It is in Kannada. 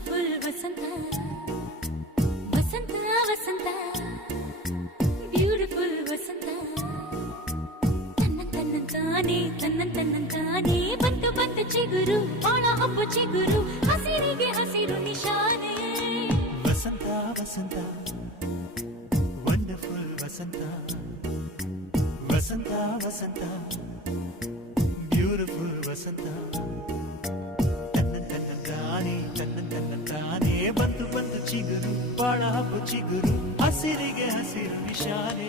ಬ್ಯೂಟಿಫುಲ್ ವಸಂತ ವಸಂತ ವಸಂತ ಬ್ಯೂಟಿಫುಲ್ ವಸಂತ ತನ್ನಂತಾನೆ ಬಂತು ಬಂತು ಚಿಗುರು ಬಾಳ ಹಬ್ಬ ಚಿಗುರು ಹಸಿರಿಗೆ ಹಸಿರು ನಿಶಾನೆ ವಸಂತ ವಸಂತ ವಂಡರ್ಫುಲ್ ವಸಂತ ವಸಂತ ವಸಂತ ಬ್ಯೂಟಿಫುಲ್ ವಸಂತ ತನ್ನಂತಾನೆ ಬಂತು ಬಂತು ಚಿಗುರು ಬಾಳ ಹಬ್ಬ ಚಿಗುರು ಹಸಿರಿಗೆ ಹಸಿರು ನಿಶಾನೆ